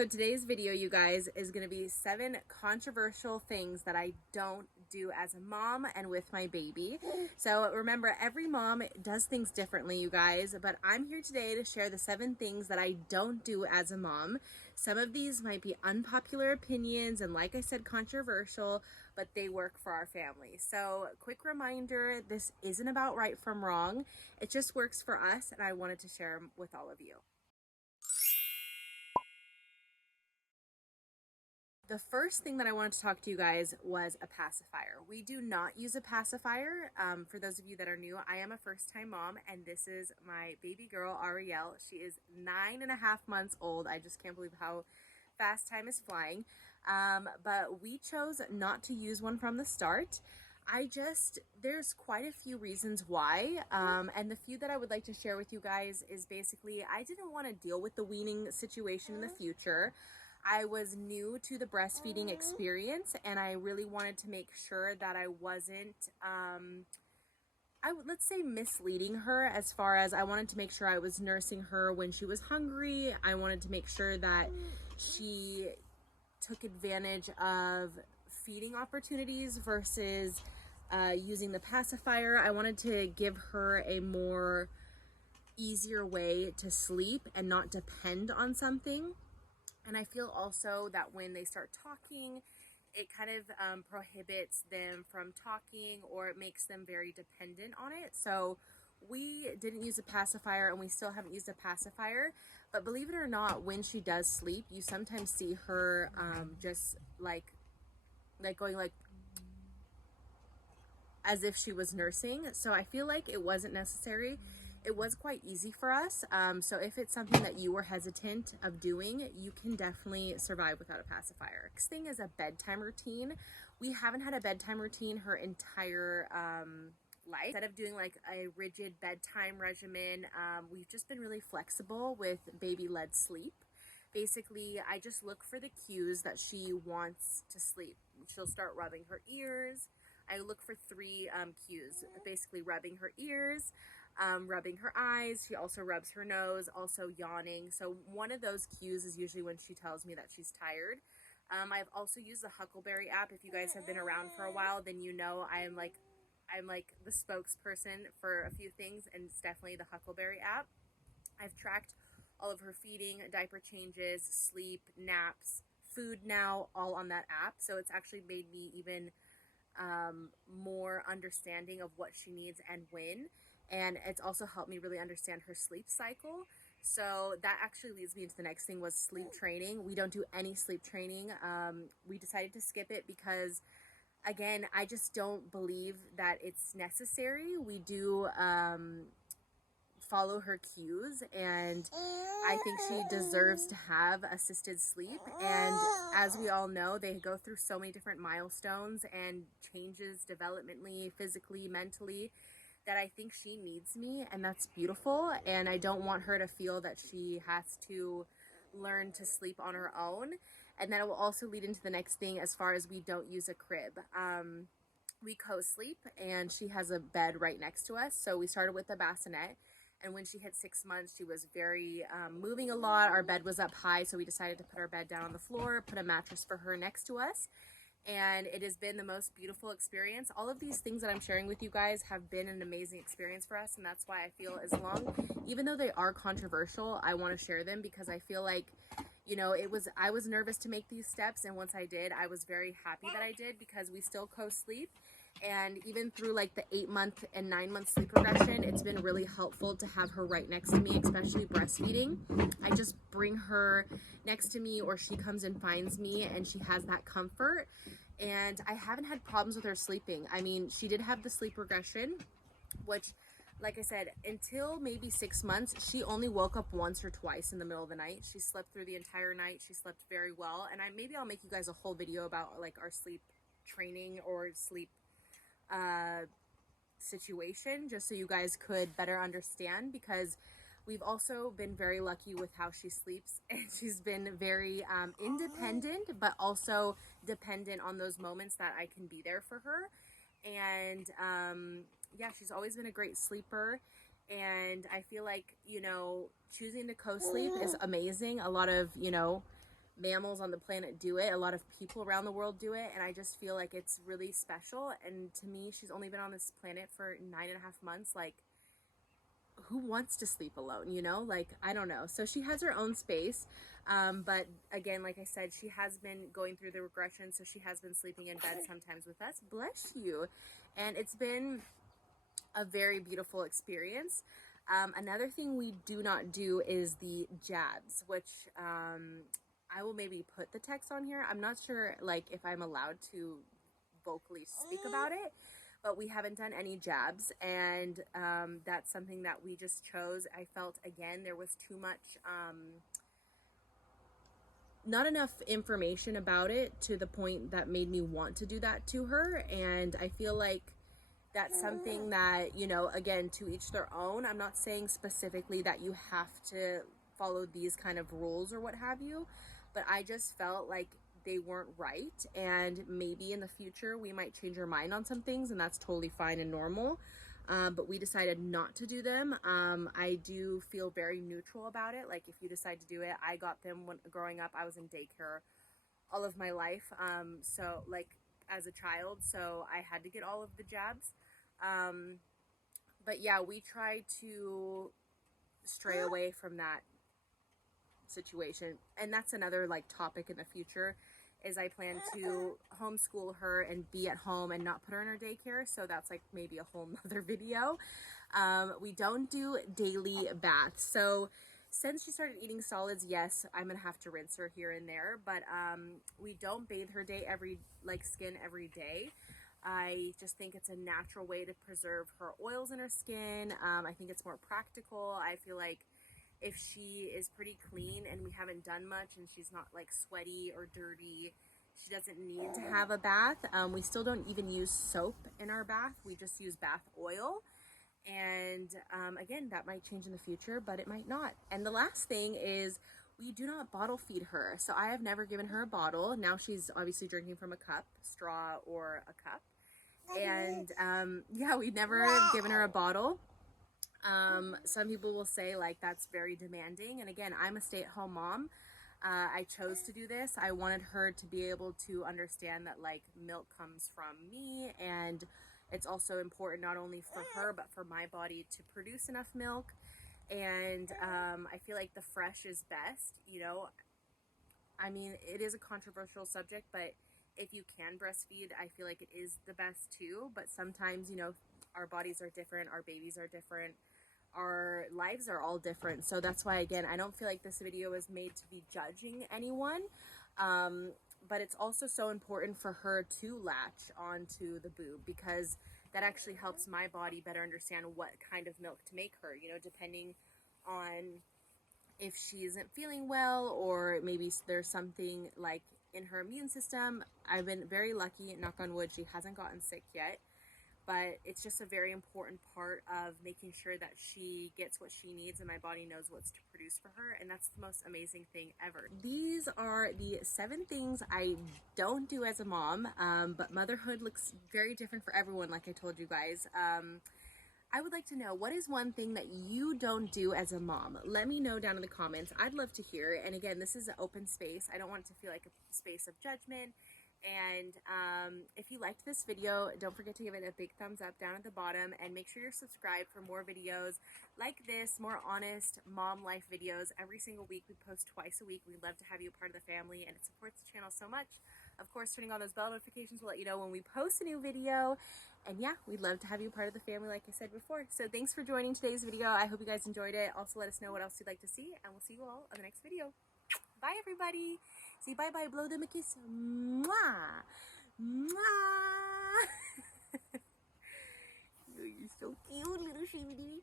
So today's video, you guys, is going to be 7 controversial things that I don't do as a mom and with my baby. So remember, every mom does things differently, you guys, but I'm here today to share the 7 things that I don't do as a mom. Some of these might be unpopular opinions and, like I said, controversial, but they work for our family. So quick reminder, this isn't about right from wrong. It just works for us, and I wanted to share them with all of you. The first thing that I wanted to talk to you guys was a pacifier. We do not use a pacifier. For those of you that are new, I am a first-time mom, and this is my baby girl, Ariel. She is 9.5 months old. I just can't believe how fast time is flying. But we chose not to use one from the start. There's quite a few reasons why, and the few that I would like to share with you guys is basically, I didn't want to deal with the weaning situation in the future. I was new to the breastfeeding experience, and I really wanted to make sure that I wasn't, let's say, misleading her, as far as I wanted to make sure I was nursing her when she was hungry. I wanted to make sure that she took advantage of feeding opportunities versus using the pacifier. I wanted to give her a more easier way to sleep and not depend on something. And I feel also that when they start talking, it kind of prohibits them from talking, or it makes them very dependent on it. So we didn't use a pacifier, and we still haven't used a pacifier. But believe it or not, when she does sleep, you sometimes see her just like going like as if she was nursing. So I feel like it wasn't necessary. It was quite easy for us. So if it's something that you were hesitant of doing, you can definitely survive without a pacifier. Next thing is a bedtime routine. We haven't had a bedtime routine her entire life. Instead of doing like a rigid bedtime regimen, we've just been really flexible with baby-led sleep. Basically, I just look for the cues that she wants to sleep. She'll start rubbing her ears. I look for 3 cues, basically rubbing her ears, rubbing her eyes. She also rubs her nose, also yawning. So one of those cues is usually when she tells me that she's tired. I've also used the Huckleberry app. If you guys have been around for a while, then you know I'm like the spokesperson for a few things, and it's definitely the Huckleberry app. I've tracked all of her feeding, diaper changes, sleep, naps, food now, all on that app. So it's actually made me even more understanding of what she needs and when. And it's also helped me really understand her sleep cycle. So that actually leads me into the next thing, was sleep training. We don't do any sleep training. We decided to skip it because, again, I just don't believe that it's necessary. We do follow her cues, and I think she deserves to have assisted sleep. And as we all know, they go through so many different milestones and changes developmentally, physically, mentally, that I think she needs me, and that's beautiful. And I don't want her to feel that she has to learn to sleep on her own. And that will also lead into the next thing, as far as we don't use a crib. We co-sleep, and she has a bed right next to us. So we started with the bassinet. And when she hit 6 months, she was very moving a lot. Our bed was up high, so we decided to put our bed down on the floor, put a mattress for her next to us. And it has been the most beautiful experience. All of these things that I'm sharing with you guys have been an amazing experience for us. And that's why I feel, as long, even though they are controversial, I want to share them, because I feel like, you know, I was nervous to make these steps. And once I did, I was very happy that I did, because we still co-sleep. And even through like the 8-month and 9-month sleep regression, it's been really helpful to have her right next to me, especially breastfeeding. I just bring her next to me, or she comes and finds me, and she has that comfort. And I haven't had problems with her sleeping. I mean, she did have the sleep regression, which, like I said, until maybe 6 months, she only woke up once or twice in the middle of the night. She slept through the entire night. She slept very well. And maybe I'll make you guys a whole video about like our sleep training or sleep situation, just so you guys could better understand, because we've also been very lucky with how she sleeps, and she's been very independent, but also dependent on those moments that I can be there for her. And yeah, she's always been a great sleeper. And I feel like, you know, choosing to co-sleep is amazing. A lot of, you know, mammals on the planet do it. A lot of people around the world do it, and I just feel like it's really special. And to me, she's only been on this planet for 9.5 months. Like, who wants to sleep alone, you know? Like, I don't know. So she has her own space. But again, like I said, she has been going through the regression, so she has been sleeping in bed sometimes with us. Bless you. And it's been a very beautiful experience. Another thing we do not do is the jabs, which I will maybe put the text on here. I'm not sure like if I'm allowed to vocally speak about it, but we haven't done any jabs, and that's something that we just chose. I felt again there was too much not enough information about it to the point that made me want to do that to her. And I feel like that's something that, you know, again, to each their own. I'm not saying specifically that you have to follow these kind of rules or what have you, but I just felt like they weren't right, and maybe in the future we might change our mind on some things, and that's totally fine and normal. But we decided not to do them. I do feel very neutral about it. Like, if you decide to do it, I got them when growing up. I was in daycare all of my life, so like as a child, so I had to get all of the jabs. But yeah, we try to stray away from that situation, and that's another like topic in the future, is I plan to homeschool her and be at home and not put her in her daycare, so that's like maybe a whole nother video. We don't do daily baths, so since she started eating solids, yes, I'm gonna have to rinse her here and there, but we don't bathe her skin every day. I just think it's a natural way to preserve her oils in her skin. I think it's more practical. I feel like if she is pretty clean and we haven't done much and she's not like sweaty or dirty, she doesn't need to have a bath. We still don't even use soap in our bath. We just use bath oil. And again, that might change in the future, but it might not. And the last thing is, we do not bottle feed her. So I have never given her a bottle. Now she's obviously drinking from a cup, straw or a cup. And yeah, we've never given her a bottle. Some people will say like that's very demanding. And again, I'm a stay-at-home mom. I chose to do this. I wanted her to be able to understand that like milk comes from me, and it's also important not only for her but for my body to produce enough milk. And I feel like the fresh is best, you know. I mean, it is a controversial subject, but if you can breastfeed, I feel like it is the best too. But sometimes, you know, our bodies are different, our babies are different, our lives are all different. So that's why, again, I don't feel like this video is made to be judging anyone. But it's also so important for her to latch onto the boob, because that actually helps my body better understand what kind of milk to make her, you know, depending on if she isn't feeling well, or maybe there's something like in her immune system. I've been very lucky, knock on wood, she hasn't gotten sick yet. But it's just a very important part of making sure that she gets what she needs and my body knows what's to produce for her. And that's the most amazing thing ever. These are the 7 things I don't do as a mom, but motherhood looks very different for everyone, like I told you guys. I would like to know, what is one thing that you don't do as a mom? Let me know down in the comments. I'd love to hear it. And again, this is an open space. I don't want it to feel like a space of judgment. And if you liked this video, don't forget to give it a big thumbs up down at the bottom, and make sure you're subscribed for more videos like this, more honest mom life videos every single week. We post twice a week. We'd love to have you a part of the family, and it supports the channel so much. Of course, turning on those bell notifications will let you know when we post a new video. And yeah, we'd love to have you a part of the family, like I said before. So thanks for joining today's video. I hope you guys enjoyed it. Also, let us know what else you'd like to see, and we'll see you all on the next video. Bye, everybody. Say bye-bye. Blow them a kiss. Mwah. Mwah. You're so cute, little shimmy.